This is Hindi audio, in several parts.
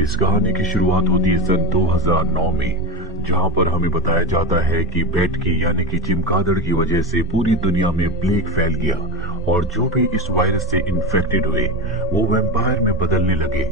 इस कहानी की शुरुआत होती है सन 2009 में, जहां पर हमें बताया जाता है कि बैट की यानी कि चमगादड़ की वजह से पूरी दुनिया में प्लेग फैल गया और जो भी इस वायरस से इन्फेक्टेड हुए वो वैम्पायर में बदलने लगे।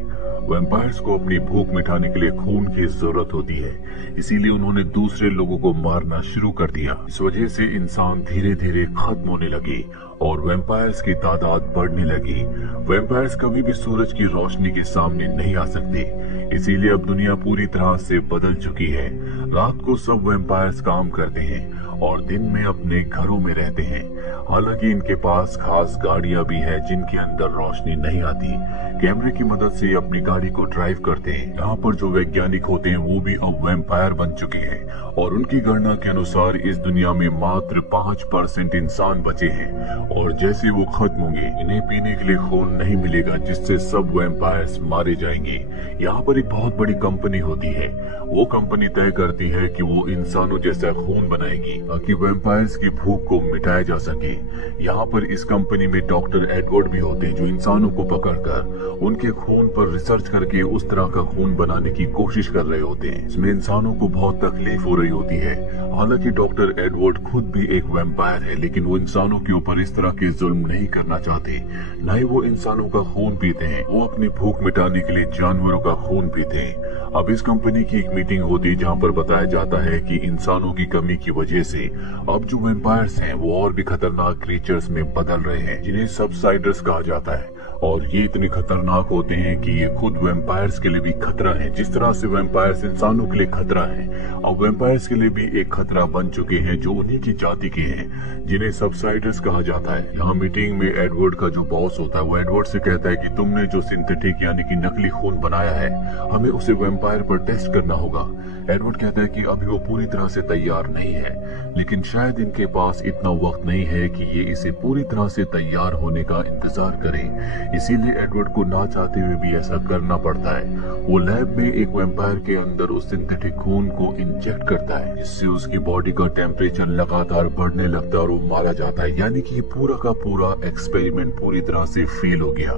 वैम्पायर्स को अपनी भूख मिटाने के लिए खून की जरूरत होती है, इसीलिए उन्होंने दूसरे लोगों को मारना शुरू कर दिया। इस वजह से इंसान धीरे धीरे खत्म होने लगे और वैम्पायर्स की तादाद बढ़ने लगी। वैम्पायर्स कभी भी सूरज की रोशनी के सामने नहीं आ सकते, इसीलिए अब दुनिया पूरी तरह से बदल चुकी है। रात को सब वैम्पायर्स काम करते हैं और दिन में अपने घरों में रहते हैं। हालांकि इनके पास खास गाड़ियां भी हैं जिनके अंदर रोशनी नहीं आती। कैमरे की मदद से अपनी गाड़ी को ड्राइव करते हैं। यहाँ पर जो वैज्ञानिक होते हैं वो भी अब वैम्पायर बन चुके हैं और उनकी गणना के अनुसार इस दुनिया में मात्र 5% इंसान बचे हैं और जैसे वो खत्म होंगे इन्हें पीने के लिए खून नहीं मिलेगा, जिससे सब वैम्पायर्स मारे जाएंगे। यहाँ पर एक बहुत बड़ी कंपनी होती है, वो कंपनी तय करती है कि वो इंसानों जैसा खून बनाएगी ताकि वैम्पायर्स की भूख को मिटाया जा सके। यहाँ पर इस कंपनी में डॉक्टर एडवर्ड भी होते हैं जो इंसानों को पकड़कर उनके खून पर रिसर्च करके उस तरह का खून बनाने की कोशिश कर रहे होते हैं। इसमें इंसानों को बहुत तकलीफ हो रही होती है। हालांकि डॉक्टर एडवर्ड खुद भी एक वैम्पायर है, लेकिन वो इंसानों के ऊपर इस तरह के जुल्म नहीं करना चाहते। न ही वो इंसानों का खून पीते हैं, वो अपनी भूख मिटाने के लिए जानवरों का खून पीते हैं। अब इस कंपनी की एक मीटिंग होती है जहाँ पर बताया जाता है कि इंसानों की कमी की वजह से अब जो वैम्पायर्स हैं वो और भी खतरनाक क्रीचर्स में बदल रहे हैं, जिन्हें सबसाइडर्स कहा जाता है। और ये इतने खतरनाक होते हैं कि ये खुद वैम्पायर्स के लिए भी खतरा है। जिस तरह से वैम्पायर्स इंसानों के लिए खतरा है, अब वैम्पायर्स के लिए भी एक खतरा बन चुके हैं जो उन्हीं की जाति के हैं, जिन्हें सबसाइडर्स कहा जाता है। यहाँ मीटिंग में एडवर्ड का जो बॉस होता है वो एडवर्ड से कहता है कि तुमने जो सिंथेटिक यानी कि नकली खून बनाया है, हमें उसे वैम्पायर पर टेस्ट करना होगा। एडवर्ड कहता है कि अभी वो पूरी तरह से तैयार नहीं है, लेकिन शायद इनके पास इतना वक्त नहीं है कि ये इसे पूरी तरह से तैयार होने का इंतजार करें। इसीलिए एडवर्ड को ना चाहते हुए भी ऐसा करना पड़ता है। वो लैब में एक वैम्पायर के अंदर उस सिंथेटिक खून को इंजेक्ट करता है, जिससे उसकी बॉडी का टेम्परेचर लगातार बढ़ने लगता है और वो मारा जाता है। यानी कि पूरा का पूरा एक्सपेरिमेंट पूरी तरह से फेल हो गया।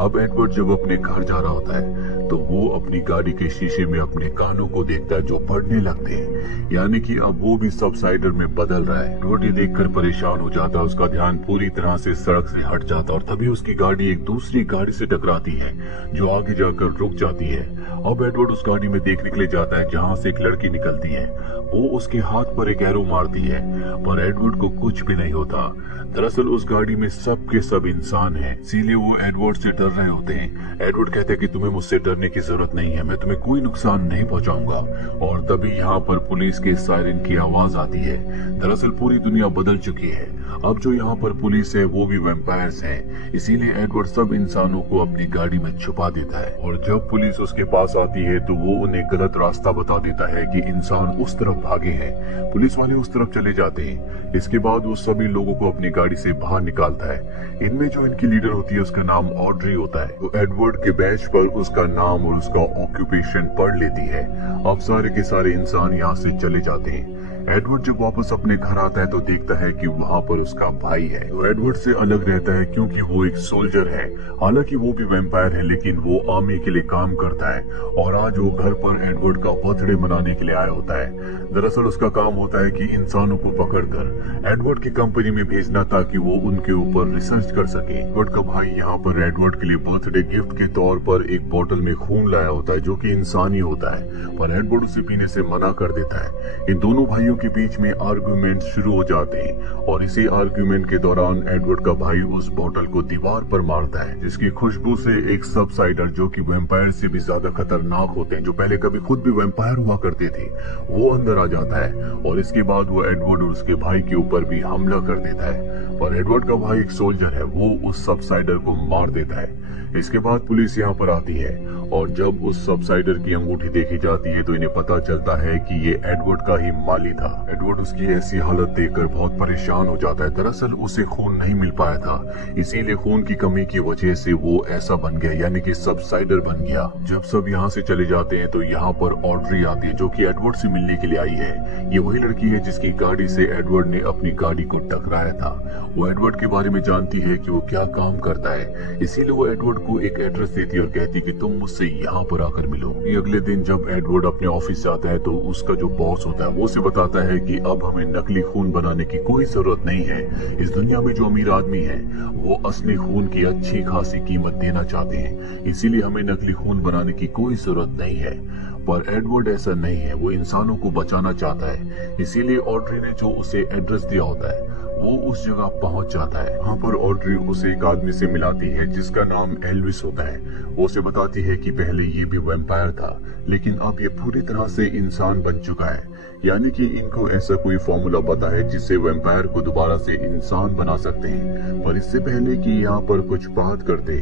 अब एडवर्ड जब अपने घर जा रहा होता है तो वो अपनी गाड़ी के शीशे में अपने कानों को देखता है जो बढ़ने लगते हैं, यानी कि अब वो भी सबसाइडर में बदल रहा है। एडवर्ड ये देखकर परेशान हो जाता है, उसका ध्यान पूरी तरह से सड़क से हट जाता है और तभी उसकी गाड़ी एक दूसरी गाड़ी से टकराती है जो आगे जाकर रुक जाती है। अब एडवर्ड उस गाड़ी में देखने के लिए जाता है जहाँ से एक लड़की निकलती है। वो उसके हाथ पर एक एरो मारती है, पर एडवर्ड को कुछ भी नहीं होता। दरअसल उस गाड़ी में सब के सब इंसान हैं, इसीलिए वो एडवर्ड से डर रहे होते हैं। एडवर्ड कहते हैं कि तुम्हें मुझसे डरने की जरूरत नहीं है, मैं तुम्हें कोई नुकसान नहीं पहुंचाऊंगा। और तभी यहाँ पर पुलिस के सायरन की आवाज आती है। दरअसल पूरी दुनिया बदल चुकी है। अब जो यहाँ पर पुलिस है वो भी वैम्पायर्स हैं, इसीलिए एडवर्ड सब इंसानों को अपनी गाड़ी में छुपा देता है। और जब पुलिस उसके पास आती है तो वो उन्हें गलत रास्ता बता देता है कि इंसान उस तरफ भागे हैं। पुलिस वाले उस तरफ चले जाते हैं। इसके बाद वो सभी लोगों को अपनी गाड़ी से बाहर निकालता है। इनमें जो इनकी लीडर होती है उसका नाम ऑड्री होता है। वो एडवर्ड के बेंच पर उसका नाम और उसका ऑक्यूपेशन पढ़ लेती है। अब सारे के सारे इंसान यहाँ से चले जाते हैं। एडवर्ड जब वापस अपने घर आता है तो देखता है कि वहाँ पर उसका भाई है। तो एडवर्ड से अलग रहता है क्योंकि वो एक सोल्जर है। हालांकि वो भी वैम्पायर है, लेकिन वो आर्मी के लिए काम करता है और आज वो घर पर एडवर्ड का बर्थडे मनाने के लिए आया होता है। दरअसल उसका काम होता है कि इंसानों को पकड़कर एडवर्ड की कंपनी में भेजना ताकि वो उनके ऊपर रिसर्च कर सके। एडवर्ड का भाई यहाँ पर एडवर्ड के लिए बर्थडे गिफ्ट के तौर पर एक बोतल में खून लाया होता है जो कि इंसानी होता है, पर एडवर्ड उसे पीने से मना कर देता है। इन दोनों भाइयों के बीच में आर्गुमेंट शुरू हो जाते हैं और इसी आर्गुमेंट के दौरान एडवर्ड का भाई उस बोतल को दीवार पर मारता है, जिसकी खुशबू से एक सबसाइडर जो कि वैम्पायर से भी ज्यादा खतरनाक होते हैं, जो पहले कभी खुद भी वैम्पायर हुआ करते थे, वो अंदर आ जाता है और इसके बाद वो एडवर्ड और उसके भाई के ऊपर भी हमला कर देता है। पर एडवर्ड का भाई एक सोल्जर है, वो उस सबसाइडर को मार देता है। इसके बाद पुलिस यहाँ पर आती है और जब उस सबसाइडर की अंगूठी देखी जाती है तो इन्हें पता चलता है कि ये एडवर्ड का ही माली था। एडवर्ड उसकी ऐसी हालत देखकर बहुत परेशान हो जाता है। दरअसल उसे खून नहीं मिल पाया था, इसीलिए खून की कमी की वजह से वो ऐसा बन गया, यानी कि सबसाइडर बन गया। जब सब यहाँ से चले जाते हैं तो यहाँ पर ऑड्री आती है जो कि एडवर्ड से मिलने के लिए आई है। ये वही लड़की है जिसकी गाड़ी से एडवर्ड ने अपनी गाड़ी को टकराया था। वो एडवर्ड के बारे में जानती है कि वो क्या काम करता है, इसीलिए वो एडवर्ड को एक एड्रेस देती है और कहती है कि तुम मुझसे मुझसे यहाँ पर आकर मिलो। अगले दिन जब एडवर्ड अपने ऑफिस जाता है तो उसका जो बॉस होता है वो उसे बताता है कि अब हमें नकली खून बनाने की कोई जरूरत नहीं है। इस दुनिया में जो अमीर आदमी है वो असली खून की अच्छी खासी कीमत देना चाहते हैं, इसीलिए हमें नकली खून बनाने की कोई जरूरत नहीं है। पर एडवर्ड ऐसा नहीं है, वो इंसानों को बचाना चाहता है। इसीलिए ऑड्री ने जो उसे एड्रेस दिया होता है वो उस जगह पहुंच जाता है। वहाँ पर ऑड्री उसे एक आदमी से मिलाती है जिसका नाम एल्विस होता है। वो उसे बताती है कि पहले ये भी वैम्पायर था, लेकिन अब ये पूरी तरह से इंसान बन चुका है। यानी कि इनको ऐसा कोई फॉर्मूला पता है जिससे वैम्पायर को दोबारा से इंसान बना सकते हैं। पर इससे पहले कि यहाँ पर कुछ बात करते,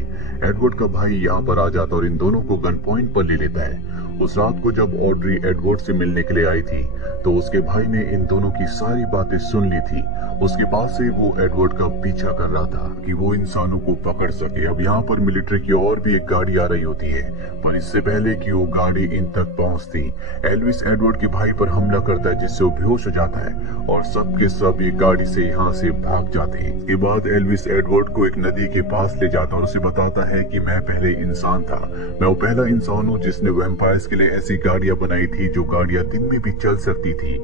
एडवर्ड का भाई यहाँ पर आ जाता और इन दोनों को गन पॉइंट पर ले लेता है। उस रात को जब ऑड्री एडवर्ड से मिलने के लिए आई थी तो उसके भाई ने इन दोनों की सारी बातें सुन ली थी। उसके पास से वो एडवर्ड का पीछा कर रहा था कि वो इंसानों को पकड़ सके। अब यहाँ पर मिलिट्री की और भी एक गाड़ी आ रही होती है, पर इससे पहले कि वो गाड़ी इन तक पहुंचती, एल्विस एडवर्ड के भाई पर हमला करता है जिससे वो बेहोश हो जाता है और सब के सब ये गाड़ी से यहाँ से भाग जाते हैं। इसके बाद एल्विस एडवर्ड को एक नदी के पास ले जाता और उसे बताता है कि मैं पहले इंसान था, मैं वो पहला इंसान हूँ जिसने वैम्पायर्स के लिए ऐसी गाड़ियां बनाई थी जो गाड़ियां दिन में भी चल सकती थी।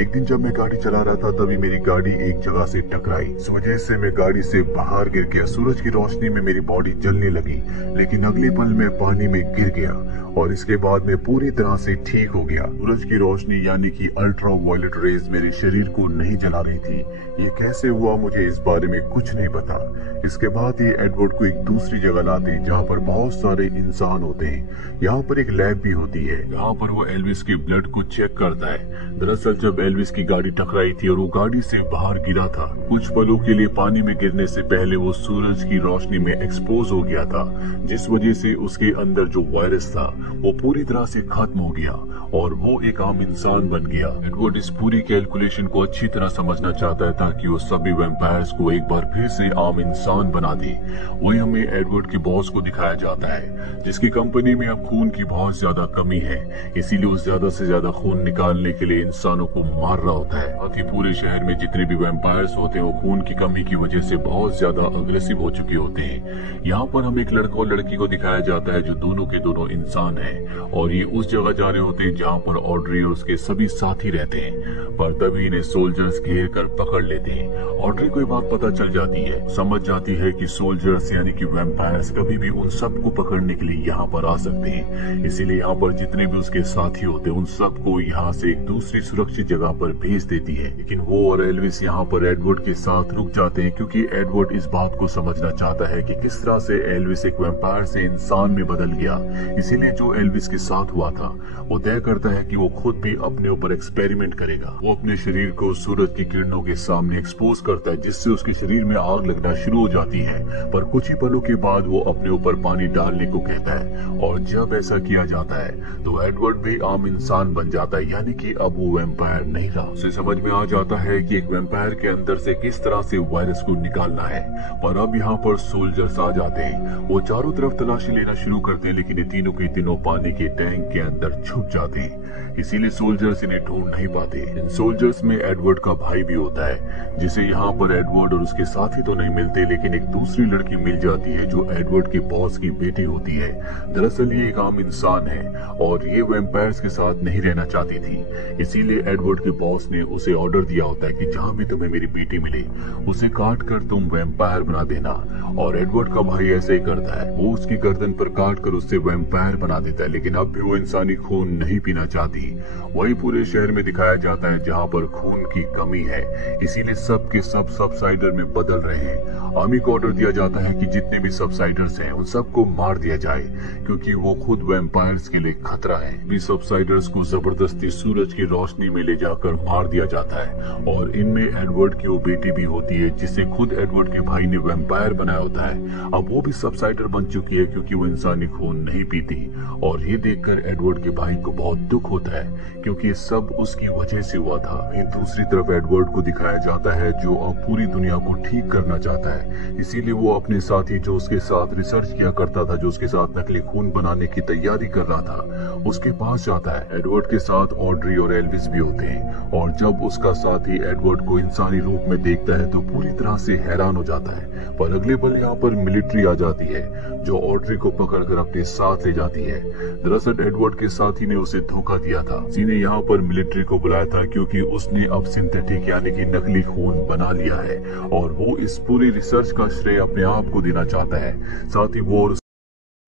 एक दिन जब मैं गाड़ी चला रहा था तभी मेरी गाड़ी एक जगह से टकराई। इस वजह से मैं गाड़ी से बाहर गिर गया। सूरज की रोशनी में मेरी बॉडी जलने लगी, लेकिन अगले पल मैं पानी में गिर गया और इसके बाद मैं पूरी तरह से ठीक हो गया। सूरज की रोशनी यानी कि अल्ट्रा वायलेट रेज मेरे शरीर को नहीं जला रही थी। ये कैसे हुआ मुझे इस बारे में कुछ नहीं पता। इसके बाद ये एडवर्ड को एक दूसरी जगह लाते हैं जहाँ पर बहुत सारे इंसान होते हैं। यहाँ पर एक लैब भी होती है जहाँ पर वो एल्विस के ब्लड को चेक करता है। दरअसल जब एल्विस की गाड़ी टकराई थी और वो गाड़ी से बाहर गिरा था, कुछ पलों के लिए पानी में गिरने से पहले वो सूरज की रोशनी में एक्सपोज हो गया था, जिस वजह से उसके अंदर जो वायरस था वो पूरी तरह से खत्म हो गया और वो एक आम इंसान बन गया। एडवर्ड इस पूरी कैलकुलेशन को अच्छी तरह समझना चाहता है ताकि वो सभी वैम्पायर्स को एक बार फिर से आम इंसान बना दे। वही हमें एडवर्ड के बॉस को दिखाया जाता है जिसकी कंपनी में अब खून की बहुत ज्यादा कमी है, इसीलिए वो ज्यादा से ज्यादा खून निकालने के लिए इंसानों को मार रहा होता है। साथ ही पूरे शहर में जितने भी वैम्पायर्स होते हैं वो खून की कमी की वजह से बहुत ज्यादा अग्रेसिव हो चुके होते हैं। यहाँ पर हम एक लड़का और लड़की को दिखाया जाता है जो दोनों के दोनों इंसान हैं और ये उस जगह जा रहे होते हैं जहाँ पर ऑड्री और उसके सभी साथी रहते हैं। पर तभी इन्हें सोल्जर्स घेर कर पकड़ लेते हैं। ऑड्री को ये बात पता चल जाती है, समझ जाती है कि सोल्जर्स यानी कि वैम्पायर्स कभी भी उन सबको पकड़ने के लिए यहाँ पर आ सकते हैं। इसीलिए यहाँ पर जितने भी उसके साथी होते हैं उन सबको यहाँ से एक दूसरी सुरक्षित जगह पर भेज देती है। लेकिन वो और एल्विस यहाँ पर एडवर्ड के साथ रुक जाते हैं क्योंकि एडवर्ड इस बात को समझना चाहता है कि किस तरह से एल्विस एक वैम्पायर से इंसान में बदल गया। इसीलिए जो एल्विस के साथ हुआ था वो तय करता है कि वो खुद भी अपने ऊपर एक्सपेरिमेंट करेगा। वो अपने शरीर को सूरज की किरणों के सामने एक्सपोज करता है जिससे उसके शरीर में आग लगना शुरू हो जाती है। पर कुछ ही पलों के बाद वो अपने ऊपर पानी डालने को कहता है और जब ऐसा किया जाता है तो एडवर्ड भी आम इंसान बन जाता है, यानी कि अब वो वैम्पायर नहीं रहा। उसे समझ में आ जाता है कि एक वैम्पायर के अंदर से किस तरह से वायरस को निकालना है। पर अब यहाँ पर सोल्जर्स आ जाते हैं। वो चारों तरफ तलाशी लेना शुरू करते हैं लेकिन ये तीनों के तीनों पानी के टैंक के अंदर छुप जाते हैं, इसीलिए सोल्जर्स इन्हें ढूंढ नहीं पाते। इन सोल्जर्स में एडवर्ड का भाई भी होता है जिसे यहाँ पर एडवर्ड और उसके साथी तो नहीं मिलते, लेकिन एक दूसरी लड़की मिल जाती है जो एडवर्ड के बॉस की बेटी होती है। दरअसल ये एक आम इंसान है और ये वैम्पायर्स के साथ नहीं रहना चाहती थी, इसीलिए एडवर्ड के बॉस ने उसे ऑर्डर दिया होता है कि जहाँ भी तुम्हें मेरी बेटी मिले उसे काट कर तुम वैम्पायर बना देना। और एडवर्ड का भाई ऐसे ही करता है, वो उसकी गर्दन पर काट कर उससे वैम्पायर बना देता है, लेकिन अब भी वो इंसानी खून नहीं पीना चाहती। वही पूरे शहर में दिखाया जाता है जहाँ पर खून की कमी है, इसीलिए सब के सब सबसाइडर में बदल रहे हैं। आर्मी को ऑर्डर दिया जाता है कि जितने भी सबसाइडर्स हैं उन सबको मार दिया जाए क्योंकि वो खुद वैम्पायर्स के लिए खतरा है। भी सबसाइडर्स को जबरदस्ती सूरज की रोशनी में ले जाकर मार दिया जाता है और इनमें एडवर्ड की वो बेटी भी होती है जिसे खुद एडवर्ड के भाई ने वैम्पायर बनाया होता है। अब वो भी सबसाइडर बन चुकी है क्योंकि वो इंसानी खून नहीं पीती और ये देखकर एडवर्ड के भाई को बहुत दुख होता है क्योंकि ये सब उसकी वजह से हुआ था। दूसरी तरफ एडवर्ड को दिखाया जाता है जो अब पूरी दुनिया को ठीक करना चाहता है, इसीलिए वो अपने साथी जो उसके साथ रिसर्च किया करता था, जो उसके साथ नकली खून बनाने की तैयारी कर रहा था, था, उसके पास जाता है। एडवर्ड के साथ ऑड्री और एल्विस भी होते हैं और जब उसका साथी एडवर्ड को इंसानी रूप में देखता है तो पूरी तरह से हैरान हो जाता है। पर अगले पल यहाँ पर मिलिट्री आ जाती है जो ऑड्री को पकड़कर अपने साथ ले जाती है। दरअसल एडवर्ड के साथी ने उसे धोखा दिया था। इसी ने यहाँ पर मिलिट्री को बुलाया था क्योंकि उसने अब सिंथेटिक यानी कि नकली खून बना लिया है और वो इस पूरी रिसर्च का श्रेय अपने आप को देना चाहता है। साथ ही वो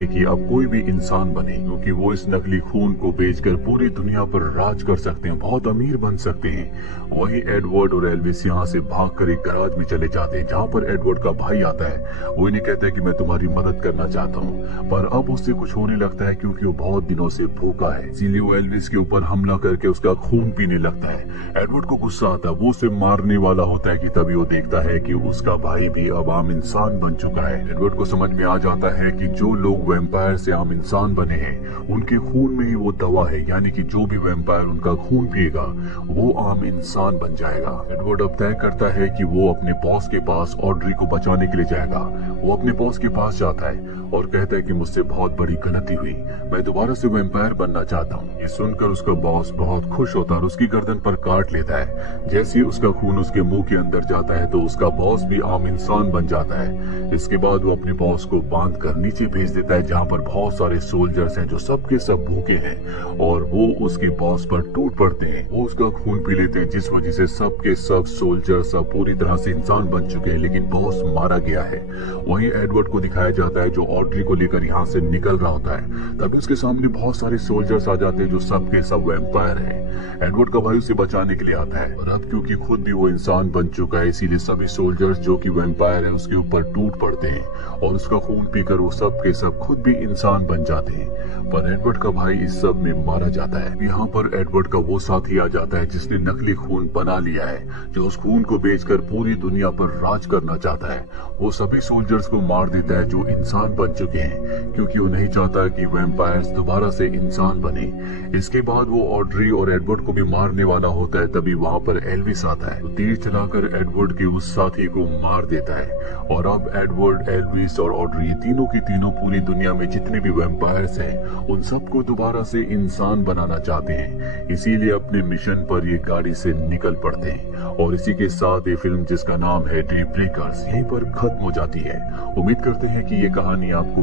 कि अब कोई भी इंसान बने, क्योंकि वो इस नकली खून को बेचकर पूरी दुनिया पर राज कर सकते हैं, बहुत अमीर बन सकते हैं। वहीं एडवर्ड और एल्विस यहाँ से भागकर एक गैराज में चले जाते हैं जहाँ पर एडवर्ड का भाई आता है। वो इन्हें कहता है कि मैं तुम्हारी मदद करना चाहता हूँ, पर अब उससे कुछ होने लगता है क्योंकि वो बहुत दिनों से भूखा है। इसीलिए वो एल्विस के ऊपर हमला करके उसका खून पीने लगता है। एडवर्ड को गुस्सा आता है, वो उसे मारने वाला होता है कि तभी वो देखता है कि उसका भाई भी अब आम इंसान बन चुका है। एडवर्ड को समझ में आ जाता है कि जो लोग वैम्पायर से आम इंसान बने हैं उनके खून में ही वो दवा है, यानी कि जो भी वैम्पायर उनका खून पिएगा वो आम इंसान बन जाएगा। एडवर्ड अब तय करता है कि वो अपने बॉस के पास ऑड्री को बचाने के लिए जाएगा। वो अपने बॉस के पास जाता है और कहता है कि मुझसे बहुत बड़ी गलती हुई, मैं दोबारा से वैम्पायर बनना चाहता हूँ। ये सुनकर उसका बॉस बहुत खुश होता है और उसकी गर्दन पर काट लेता है। जैसे ही उसका खून उसके मुंह के अंदर जाता है तो उसका बॉस भी आम इंसान बन जाता है। इसके बाद वो अपने बॉस को बांध कर नीचे भेज देता है जहाँ पर बहुत सारे सोल्जर्स हैं जो सबके सब भूखे हैं और वो उसके बॉस पर टूट पड़ते हैं। वो उसका खून पी लेते हैं जिस वजह से सबके सब सोल्जर्स अब पूरी तरह से इंसान बन चुके हैं, लेकिन बॉस मारा गया है। वहीं एडवर्ड को दिखाया जाता है जो ऑड्री को लेकर यहाँ से निकल रहा होता है। तभी उसके सामने बहुत सारे सोल्जर्स आ जाते हैं जो सबके सब वैम्पायर हैं। एडवर्ड का भाई उसे बचाने के लिए आता है और अब क्योंकि खुद भी वो इंसान बन चुका है इसीलिए सभी सोल्जर्स जो कि वैम्पायर है उसके ऊपर टूट पड़ते हैं और उसका खून पीकर वो सब के सब खुद भी इंसान बन जाते हैं। पर एडवर्ड का भाई इस सब में मारा जाता है। यहाँ पर एडवर्ड का वो साथी आ जाता है जिसने नकली खून बना लिया है, जो उस खून को बेचकर पूरी दुनिया पर राज करना चाहता है। वो सभी सोल्जर्स को मार देता है जो इंसान बन चुके हैं क्योंकि वो नहीं चाहता कि वैम्पायर्स दोबारा से इंसान बने। इसके बाद वो ऑड्री और एडवर्ड को भी मारने वाला होता है। तभी वहाँ पर एल्विस आता है, तो तीर चलाकर एडवर्ड के उस साथी को मार देता है और अब एडवर्ड, एल्विस और ऑड्री तीनों की तीनों पूरी दुनिया में जितने भी वैम्पायर्स हैं उन सबको दोबारा से इंसान बनाना चाहते हैं। इसीलिए अपने मिशन पर ये गाड़ी से निकल पड़ते हैं और इसी के साथ ये फिल्म जिसका नाम है डे ब्रेकर्स यहीं पर खत्म हो जाती है। उम्मीद करते हैं कि ये कहानी आपको